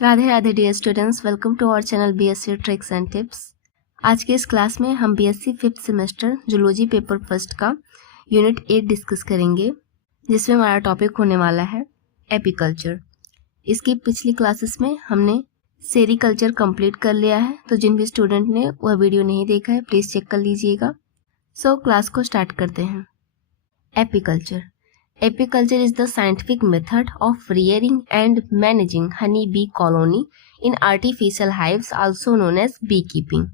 Radhe Radhe dear students, welcome to our channel BSc tricks and tips. आज के इस class में हम BSc 5th semester zoology paper first का यूनिट 8 डिस्कस करेंगे, जिसमें हमारा टॉपिक होने वाला है एपीकल्चर। इसकी पिछली क्लासेस में हमने सेरीकल्चर कंप्लीट कर लिया है, तो जिन भी स्टूडेंट ने वह वीडियो नहीं देखा है प्लीज़ चेक कर लीजिएगा। सो क्लास को स्टार्ट करते हैं। Apiculture Apiculture is the scientific method of rearing and managing honey bee colony in artificial hives, also known as beekeeping.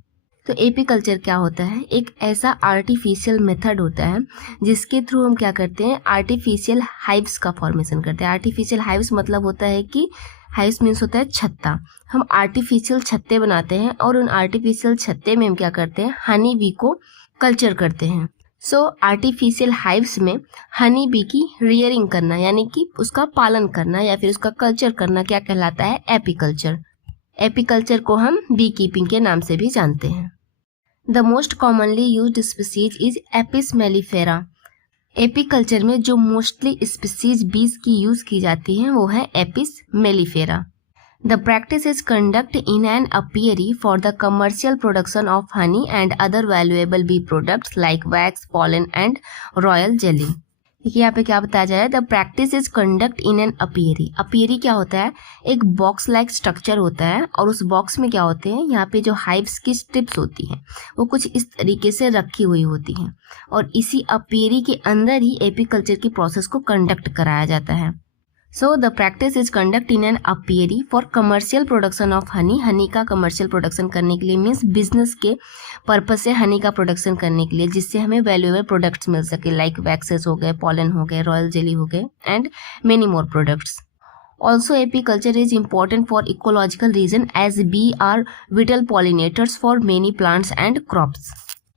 तो एपीकल्चर क्या होता है? एक ऐसा आर्टिफिशियल मेथड होता है जिसके थ्रू हम क्या करते हैं, आर्टिफिशियल हाइव्स का फॉर्मेशन करते हैं। आर्टिफिशियल हाइव्स मतलब होता है कि हाइव्स मीन्स होता है छत्ता। हम आर्टिफिशियल छत्ते बनाते हैं और उन आर्टिफिशियल छत्ते में हम क्या करते हैं, हनी बी को कल्चर करते हैं। सो आर्टिफिशियल हाइव्स में हनी बी की रियरिंग करना यानी कि उसका पालन करना या फिर उसका कल्चर करना क्या कहलाता है, एपीकल्चर। एपीकल्चर को हम बी कीपिंग के नाम से भी जानते हैं। The most commonly used species is Apis mellifera. Apiculture में जो मोस्टली स्पीसीज बीज की यूज की जाती हैं वो है Apis mellifera. The practice is conducted in an apiary for the commercial production of honey and other valuable bee products like wax, pollen and royal jelly. देखिए यहाँ पे क्या बताया जा रहा है, the practice is conduct in an apiary. Apiary क्या होता है, एक बॉक्स लाइक स्ट्रक्चर होता है और उस बॉक्स में क्या होते हैं, यहाँ पे जो हाइव्स की स्ट्रिप्स होती हैं वो कुछ इस तरीके से रखी हुई होती हैं और इसी अपियरी के अंदर ही एपीकल्चर की प्रोसेस को कंडक्ट कराया जाता है। So the practice is conducted in an apiary for commercial production of honey. Honey का कमर्शियल प्रोडक्शन करने के लिए मीन्स बिजनेस के पर्पज से हनी का प्रोडक्शन करने के लिए, जिससे हमें वैल्यूएबल प्रोडक्ट्स मिल सके लाइक वैक्सेस हो गए, पॉलन हो गए, रॉयल जेली हो गए and many more products. Also apiculture is important for ecological reason as bee are vital pollinators for many plants and crops.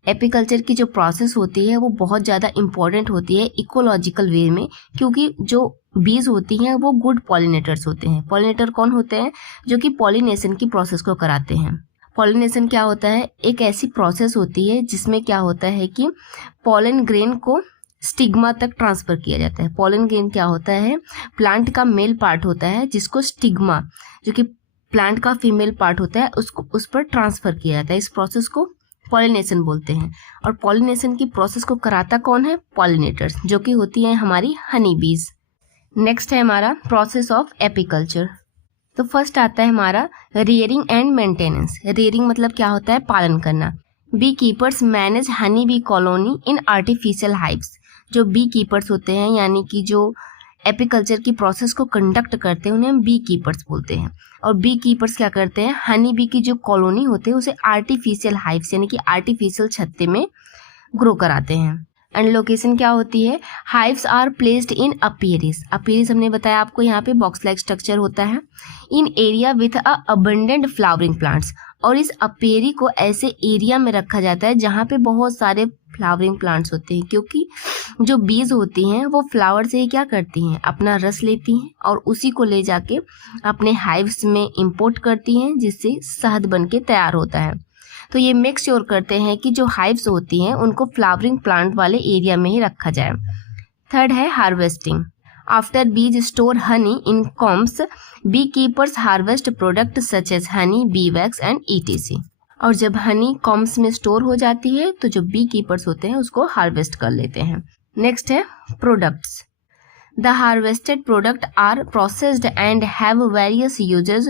Apiculture की जो प्रोसेस होती है वो बहुत ज़्यादा इम्पॉर्टेंट होती है इकोलॉजिकल वे में, क्योंकि जो बीज होती हैं वो गुड पॉलिनेटर्स होते हैं। पॉलिनेटर कौन होते हैं, जो कि पॉलिनेशन की प्रोसेस को कराते हैं। पॉलिनेशन क्या होता है, एक ऐसी प्रोसेस होती है जिसमें क्या होता है कि पॉलन ग्रेन को स्टिग्मा तक ट्रांसफ़र किया जाता है। पॉलन ग्रेन क्या होता है, प्लांट का मेल पार्ट होता है जिसको स्टिग्मा, जो कि प्लांट का फीमेल पार्ट होता है, उसको उस पर ट्रांसफ़र किया जाता है। इस प्रोसेस को पॉलिनेशन बोलते हैं और पॉलिनेशन की प्रोसेस को कराता कौन है, पॉलिनेटर्स, जो कि होती हैं हमारी हनी बीज। नेक्स्ट है हमारा प्रोसेस ऑफ एपीकल्चर। तो फर्स्ट आता है हमारा रियरिंग एंड मेंटेनेंस। रियरिंग मतलब क्या होता है, पालन करना। Bee keepers manage honey bee colony in artificial hives. जो बी कीपर्स होते हैं यानी कि जो एपीकल्चर की प्रोसेस को कंडक्ट करते हैं उन्हें हम बी कीपर्स बोलते हैं। और बी कीपर्स क्या करते हैं, हनी बी की जो कॉलोनी होते हैं उसे आर्टिफिशियल हाइव्स यानी कि आर्टिफिशियल छत्ते में ग्रो कराते हैं। एंड लोकेशन क्या होती है, हाइव्स आर प्लेस्ड इन अपियरीज। अपियरीज हमने बताया आपको, यहाँ पे बॉक्स लाइक स्ट्रक्चर होता है in area with a abundant flowering plants. और इस अपियरी को ऐसे एरिया में रखा जाता है जहाँ पे बहुत सारे फ्लावरिंग प्लांट्स होते हैं, क्योंकि जो बीज होती हैं वो फ्लावर से ही क्या करती हैं, अपना रस लेती हैं और उसी को ले जाके अपने हाइव्स में इंपोर्ट करती हैं, जिससे शहद बन के तैयार होता है। तो ये मेक श्योर करते हैं कि जो हाइव्स होती हैं उनको फ्लावरिंग प्लांट वाले एरिया में ही रखा जाए। थर्ड है harvesting. After bees store honey in combs, bee keepers harvest product such as honey, bee wax and ETC। और जब हनी कॉम्स में स्टोर हो जाती है तो जो बी कीपर्स होते हैं उसको हार्वेस्ट कर लेते हैं। नेक्स्ट है products. The harvested product are processed and have various uses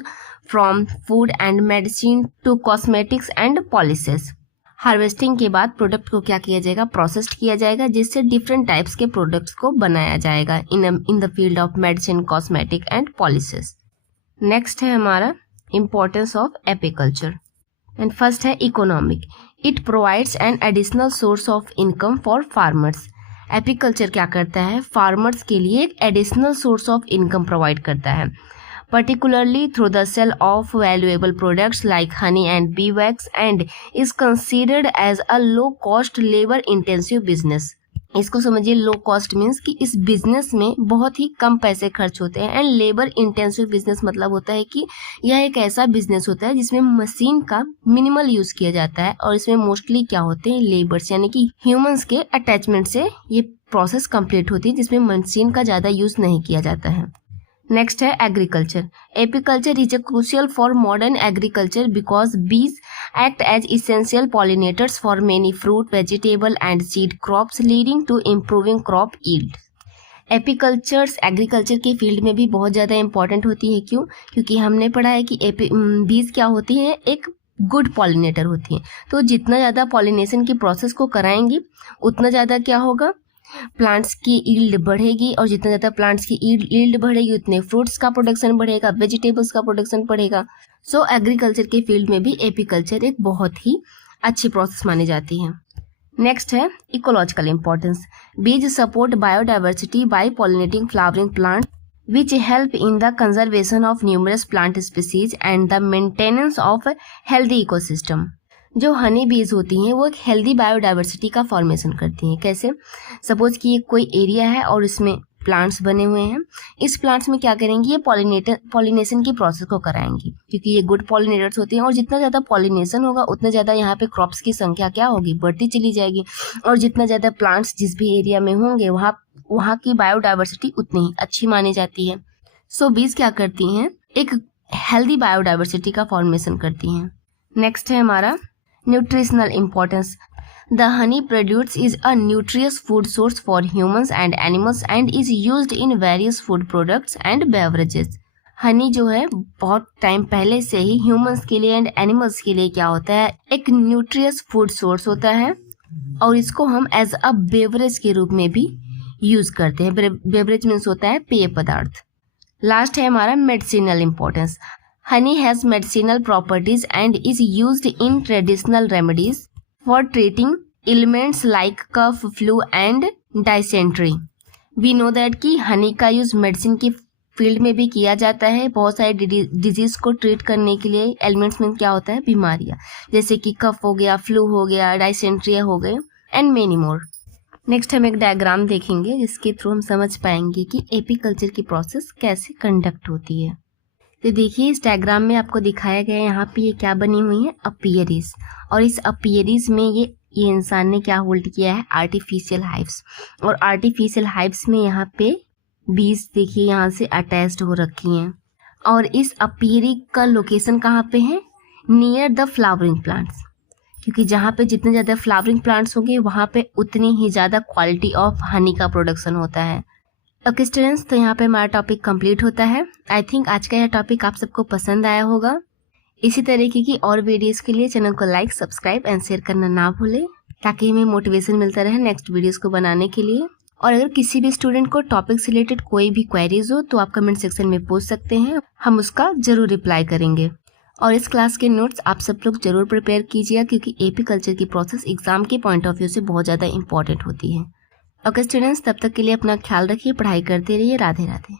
from food and medicine to cosmetics and polishes. Harvesting के बाद प्रोडक्ट को क्या किया जाएगा, प्रोसेस्ड किया जाएगा, जिससे डिफरेंट टाइप्स के प्रोडक्ट्स को बनाया जाएगा in the field of medicine, cosmetic and polishes. Next है हमारा importance of apiculture. And first है economic. It provides an additional source of income for farmers. Apiculture क्या करता है, फार्मर्स के लिए एक additional source of income provide करता है, particularly through the sale of valuable products like honey and bee wax, and is considered as a low cost labor intensive business. इसको समझिए, लो कॉस्ट मीन्स कि इस business में बहुत ही कम पैसे खर्च होते हैं। एंड लेबर इंटेंसिव बिजनेस मतलब होता है कि यह एक ऐसा बिजनेस होता है जिसमें मशीन का मिनिमल यूज किया जाता है और इसमें मोस्टली क्या होते हैं, लेबर्स यानी कि ह्यूमंस के अटैचमेंट से ये प्रोसेस कंप्लीट होती है, जिसमें मशीन का ज़्यादा यूज नहीं किया जाता है। नेक्स्ट है agriculture. Apiculture is a crucial for modern agriculture because bees act as essential pollinators for many fruit, vegetable and seed crops leading to improving crop yield. Apicultures agriculture के field में भी बहुत ज़्यादा इंपॉर्टेंट होती है। क्यों? क्योंकि हमने पढ़ा है कि बीज क्या होती हैं, एक गुड पॉलिनेटर होती हैं। तो जितना ज़्यादा पॉलिनेशन की प्रोसेस को कराएंगी उतना ज़्यादा क्या होगा, प्लांट्स की यील्ड बढ़ेगी, और जितना ज़्यादा प्लांट्स की यील्ड बढ़ेगी उतने फ्रूट्स का प्रोडक्शन बढ़ेगा, वेजिटेबल्स का प्रोडक्शन बढ़ेगा। सो एग्रीकल्चर के फील्ड में भी एपीकल्चर एक बहुत ही अच्छी प्रोसेस मानी जाती है। नेक्स्ट है ecological importance. Bees support biodiversity by pollinating flowering plant which help in the conservation of numerous plant species and the maintenance of a healthy ecosystem। जो हनी बीज होती हैं वो एक हेल्दी बायोडाइवर्सिटी का फॉर्मेशन करती हैं। कैसे? सपोज कि ये कोई एरिया है और इसमें प्लांट्स बने हुए हैं। इस प्लांट्स में क्या करेंगी, ये पॉलिनेशन की प्रोसेस को कराएंगी, क्योंकि ये गुड पॉलिनेटर्स होते हैं। और जितना ज़्यादा पॉलिनेशन होगा उतना ज़्यादा यहाँ पे क्रॉप्स की संख्या क्या होगी, बढ़ती चली जाएगी। और जितना ज़्यादा प्लांट्स जिस भी एरिया में होंगे वहाँ की बायोडाइवर्सिटी उतनी ही अच्छी मानी जाती है। सो बीज क्या करती हैं, एक हेल्दी बायोडाइवर्सिटी का फॉर्मेशन करती हैं। नेक्स्ट है हमारा nutritional importance. The honey produce is a nutritious food source for humans and animals and is used in various food products and beverages. Honey जो है बहुत टाइम पहले से ही ह्यूमंस के लिए एंड एनिमल्स के लिए क्या होता है, एक न्यूट्रियस फूड सोर्स होता है, और इसको हम एज अ बेवरेज के रूप में भी यूज करते हैं। बेवरेज मीन्स होता है पेय पदार्थ। लास्ट है हमारा medicinal importance. Honey has medicinal properties and is used in traditional remedies for treating elements like cough, flu and dysentery. We know that कि हनी का यूज मेडिसिन की फील्ड में भी किया जाता है, बहुत सारे डिजीज को ट्रीट करने के लिए। एलिमेंट्स में क्या होता है, बीमारियां, जैसे कि कफ हो गया, फ्लू हो गया, डाइसेंट्रिया हो गए एंड मेनी मोर। नेक्स्ट हम एक डायग्राम देखेंगे जिसके थ्रू हम समझ पाएंगे कि एपीकल्चर की प्रोसेस कैसे कंडक्ट होती है। तो देखिए इस डायग्राम में आपको दिखाया गया है, यहाँ पे ये क्या बनी हुई है, अपियरीज। और इस अपियरीज में ये इंसान ने क्या होल्ड किया है, आर्टिफिशियल हाइव्स। और आर्टिफिशियल हाइव्स में यहाँ पे बीज देखिए यहाँ से अटैच्ड हो रखी हैं। और इस अपियरी का लोकेशन कहाँ पे है, नियर द फ्लावरिंग प्लांट्स, क्योंकि जहाँ पे जितने ज़्यादा फ्लावरिंग प्लांट्स होंगे वहाँ पे उतनी ही ज़्यादा क्वालिटी ऑफ हनी का प्रोडक्शन होता है। ओके स्टूडेंट्स, तो यहाँ पे हमारा टॉपिक कंप्लीट होता है। आई थिंक आज का यह टॉपिक आप सबको पसंद आया होगा। इसी तरीके की और वीडियोस के लिए चैनल को लाइक, सब्सक्राइब एंड शेयर करना ना भूलें, ताकि हमें मोटिवेशन मिलता रहे नेक्स्ट वीडियोस को बनाने के लिए। और अगर किसी भी स्टूडेंट को टॉपिक से रिलेटेड कोई भी क्वेरीज हो तो आप कमेंट सेक्शन में पूछ सकते हैं, हम उसका जरूर रिप्लाई करेंगे। और इस क्लास के नोट्स आप सब लोग जरूर प्रिपेयर कीजिएगा, क्योंकि एपीकल्चर की प्रोसेस एग्जाम के पॉइंट ऑफ व्यू से बहुत ज़्यादा इंपॉर्टेंट होती है। ओके स्टूडेंट्स, तब तक के लिए अपना ख्याल रखिए, पढ़ाई करते रहिए। राधे राधे।